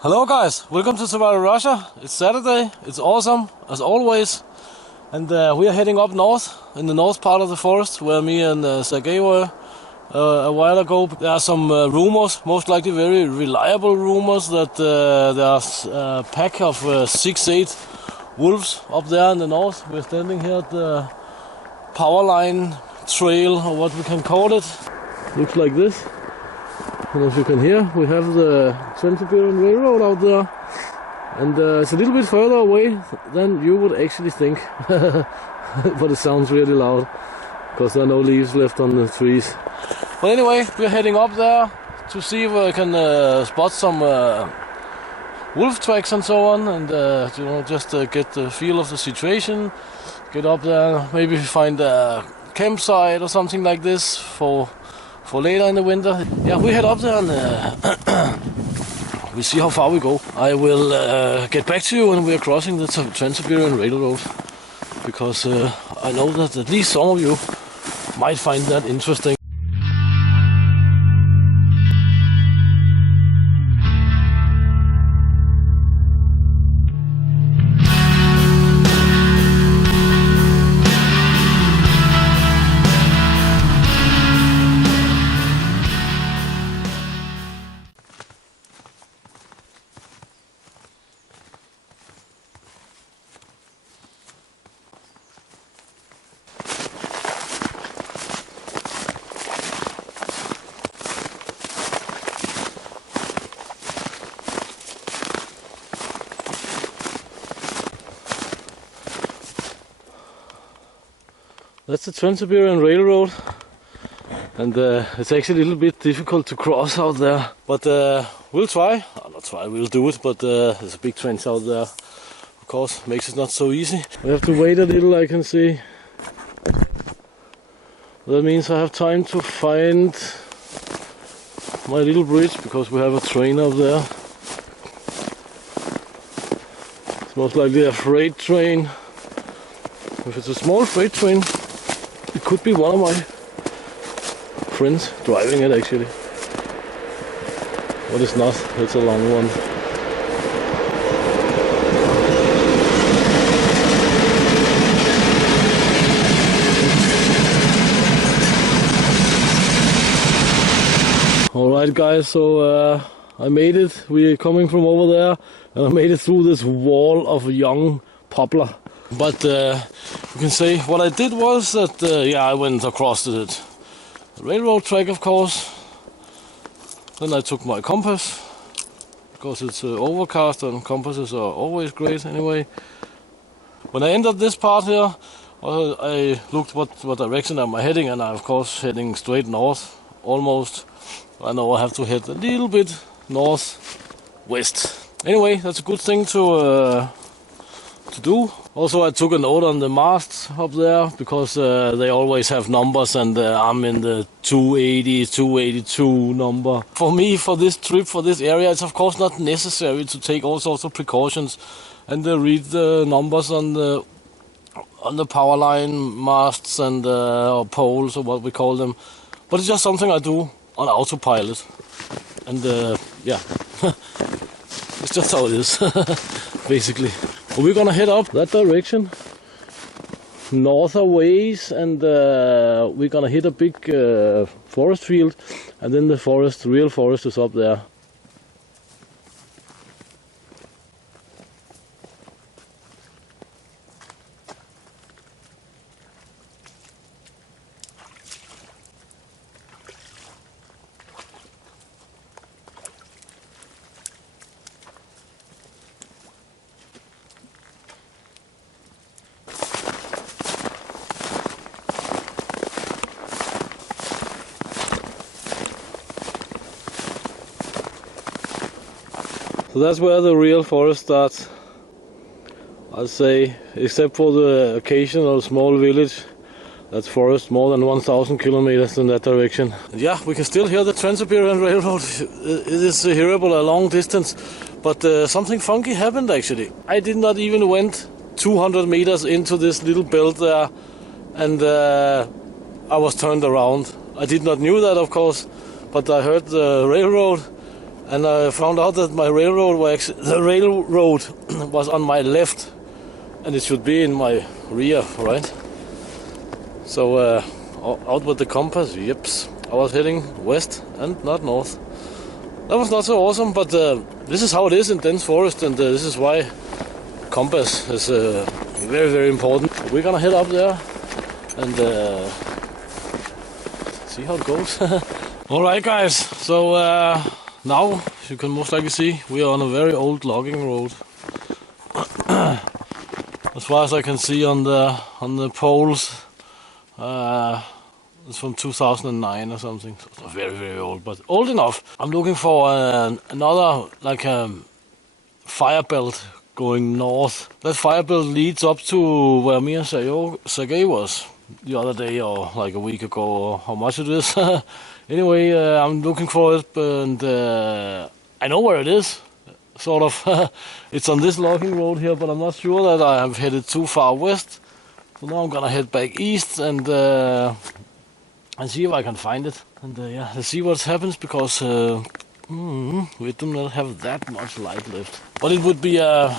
Hello guys, welcome to Survival Russia. It's Saturday, it's awesome as always, and we are heading up north, in the north part of the forest where me and Sergei were a while ago. There are some rumors, most likely very reliable rumors, that there's a pack of 6-8 wolves up there in the north. We're standing here at the power line trail, or what we can call it. Looks like this. And as you can hear, we have the Trans-Siberian Railroad out there, and it's a little bit further away than you would actually think, but it sounds really loud because there are no leaves left on the trees. But anyway, we're heading up there to see if we can spot some wolf tracks and so on, and just get the feel of the situation. Get up there, maybe find a campsite or something like this for later in the winter. Yeah, we head up there and we see how far we go. I will get back to you when we are crossing the Trans-Siberian Railroad, because I know that at least some of you might find that interesting. That's the Trans-Siberian Railroad, and it's actually a little bit difficult to cross out there, but we'll try. We'll do it, but there's a big trench out there, of course, makes it not so easy. We have to wait a little, I can see. That means I have time to find my little bridge, because we have a train up there. It's most likely a freight train. If it's a small freight train, it could be one of my friends driving it actually. But it's not, it's a long one. Alright guys, so I made it. We're coming from over there, and I made it through this wall of young poplar. But you can say what I did was that, I went across the railroad track, of course. Then I took my compass, because it's overcast and compasses are always great anyway. When I entered this part here, I looked what direction am I heading, and I'm of course heading straight north, almost. I know I have to head a little bit northwest. Anyway, that's a good thing to do. Also, I took a note on the masts up there, because they always have numbers, and I'm in the 280, 282 number. For me, for this trip, for this area, it's of course not necessary to take all sorts of precautions and read the numbers on the power line masts and or poles, or what we call them. But it's just something I do on autopilot, and it's just how it is, basically. We're gonna head up that direction, north a ways, and we're gonna hit a big forest field, and then the real forest is up there. So that's where the real forest starts, I'd say, except for the occasional small village. That's forest more than 1,000 kilometers in that direction. And yeah, we can still hear the Trans-Siberian Railroad. It is hearable a long distance, but something funky happened actually. I did not even went 200 meters into this little belt there, and I was turned around. I did not knew that, of course, but I heard the railroad, and I found out that my railroad was on my left, and it should be in my rear, right? So out with the compass, yips. I was heading west and not north. That was not so awesome, but this is how it is in dense forest, and this is why compass is very, very important. We're gonna head up there and see how it goes. Alright guys, so now you can most likely see we are on a very old logging road. As far as I can see on the poles, it's from 2009 or something. So it's not very, very old, but old enough. I'm looking for another like fire belt going north. That fire belt leads up to where me and Sergei was the other day, or like a week ago, or how much it is. Anyway, I'm looking for it, and I know where it is. Sort of. It's on this logging road here, but I'm not sure that I have headed too far west. So now I'm gonna head back east and see if I can find it. And yeah, let's see what happens, because we do not have that much light left. But it would be a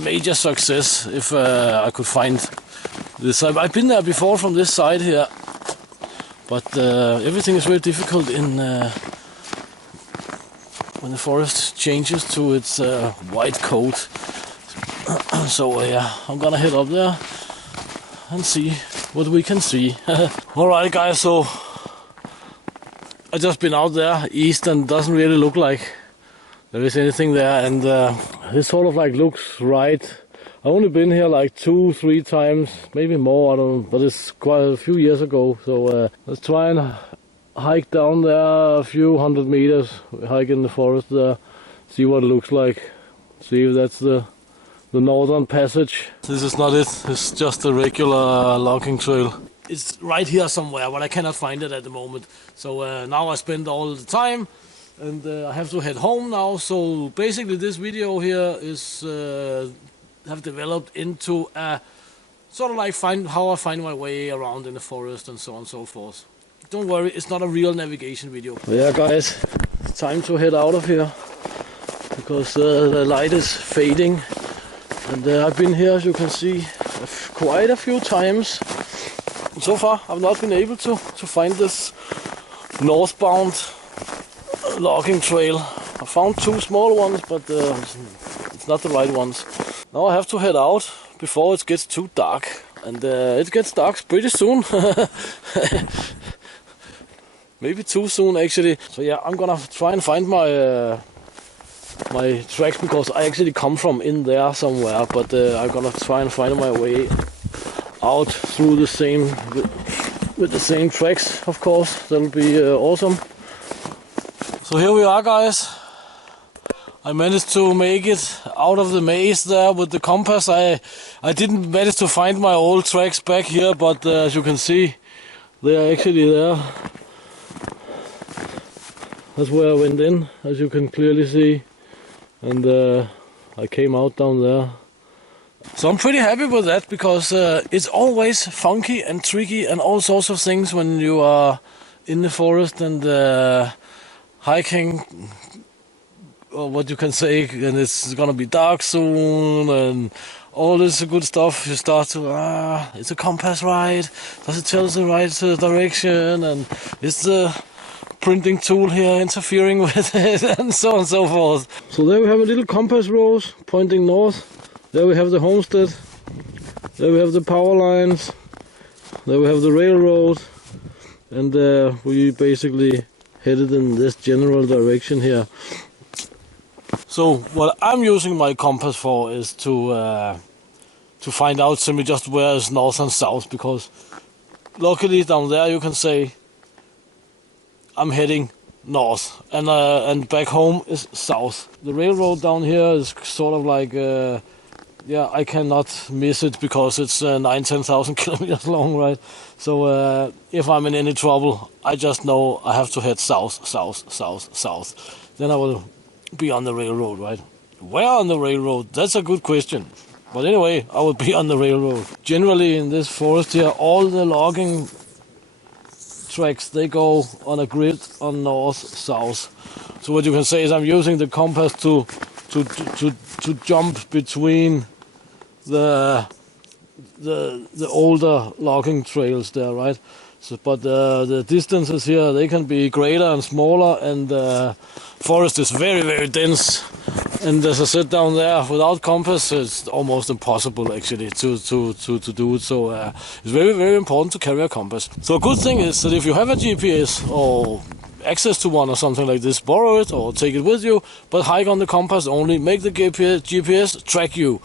major success if I could find this. I've been there before from this side here, but everything is very difficult in when the forest changes to its white coat. So yeah, I'm gonna head up there and see what we can see. Alright guys, so I just been out there east, and doesn't really look like there is anything there, and this sort of like looks right. I've only been here like 2-3 times, maybe more, I don't know, but it's quite a few years ago. So let's try and hike down there a few hundred meters, hike in the forest there, see what it looks like, see if that's the northern passage. This is not it, it's just a regular logging trail. It's right here somewhere, but I cannot find it at the moment. So now I spend all the time, and I have to head home now. So basically this video here is have developed into a sort of like how I find my way around in the forest and so on and so forth. Don't worry, it's not a real navigation video. Yeah guys, it's time to head out of here, because the light is fading. And I've been here, as you can see, quite a few times. So far, I've not been able to find this northbound logging trail. I found 2 small ones, but it's not the right ones. Now I have to head out before it gets too dark. And it gets dark pretty soon. Maybe too soon, actually. So yeah, I'm gonna try and find my tracks, because I actually come from in there somewhere, but I'm gonna try and find my way out through the same with the same tracks, of course. That'll be awesome. So here we are guys. I managed to make it out of the maze there with the compass. I didn't manage to find my old tracks back here, but as you can see, they are actually there. That's where I went in, as you can clearly see. And I came out down there. So I'm pretty happy with that, because it's always funky and tricky and all sorts of things when you are in the forest and hiking, or what you can say, and it's gonna be dark soon and all this good stuff. You start to, is the compass right? Does it tell us the right direction? And is the printing tool here interfering with it, and so on and so forth. So there we have a little compass rose pointing north. There we have the homestead. There we have the power lines. There we have the railroad. And we basically headed in this general direction here. So what I'm using my compass for is to find out simply just where is north and south, because luckily down there you can say I'm heading north, and back home is south. The railroad down here is sort of like, yeah, I cannot miss it, because it's 9,000-10,000 kilometers long, right? So if I'm in any trouble, I just know I have to head south, south, south, south. Then I will be on the railroad, right? Where on the railroad? That's a good question. But anyway, I will be on the railroad. Generally in this forest here, all the logging tracks, they go on a grid on north, south. So what you can say is I'm using the compass to jump between the older logging trails there, right? So, but the distances here, they can be greater and smaller, and the forest is very, very dense. And as I said down there, without compass, it's almost impossible actually to do it. So it's very, very important to carry a compass. So a good thing is that if you have a GPS or access to one or something like this, borrow it or take it with you, but hike on the compass only. Make the GPS track you.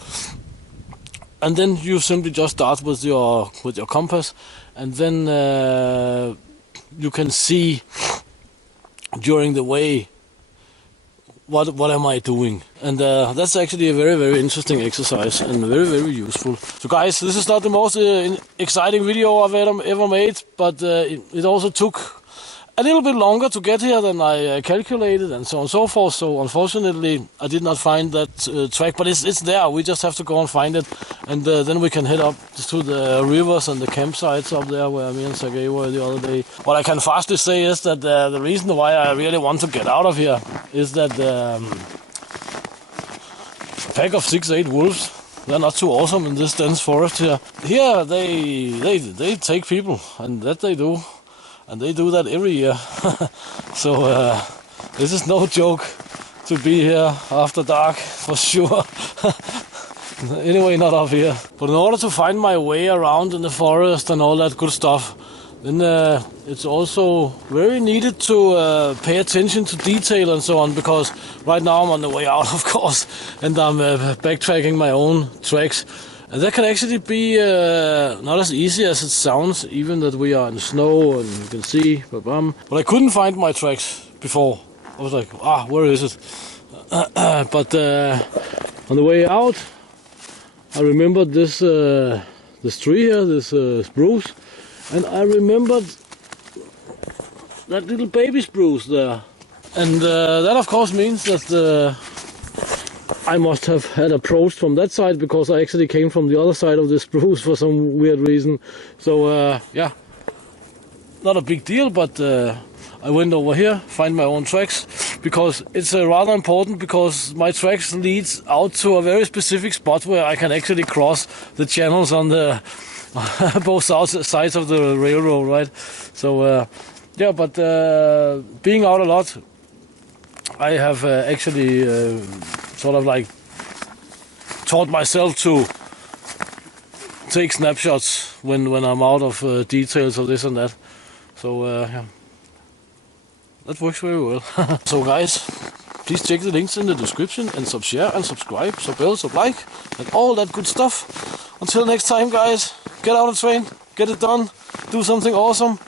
And then you simply just start with your compass, and then you can see during the way what am I doing, and that's actually a very, very interesting exercise and very, very useful. So guys, this is not the most exciting video I've ever made, but it also took a little bit longer to get here than I calculated, and so on and so forth. So unfortunately, I did not find that track, but it's there. We just have to go and find it, and then we can head up to the rivers and the campsites up there where me and Sergei were the other day. What I can fastly say is that the reason why I really want to get out of here is that a pack of 6-8 wolves, they're not too awesome in this dense forest here. Here they take people, and that they do. And they do that every year. So this is no joke to be here after dark, for sure. Anyway, not up here. But in order to find my way around in the forest and all that good stuff, then it's also very needed to pay attention to detail and so on, because right now I'm on the way out, of course, and I'm backtracking my own tracks. And that can actually be not as easy as it sounds, even that we are in snow and you can see, but I couldn't find my tracks before. I was like, where is it? But on the way out, I remembered this tree here, this spruce, and I remembered that little baby spruce there. And that of course means that I must have had approached from that side, because I actually came from the other side of the spruce for some weird reason. So yeah, not a big deal, but I went over here, find my own tracks, because it's rather important, because my tracks leads out to a very specific spot where I can actually cross the channels on the both sides of the railroad, right? So yeah, but being out a lot, I have actually sort of like taught myself to take snapshots when I'm out of details of this and that. So yeah, that works very well. So guys, please check the links in the description, and share and subscribe, bell, like, and all that good stuff. Until next time, guys, get out and train, get it done, do something awesome,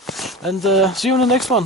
and see you in the next one.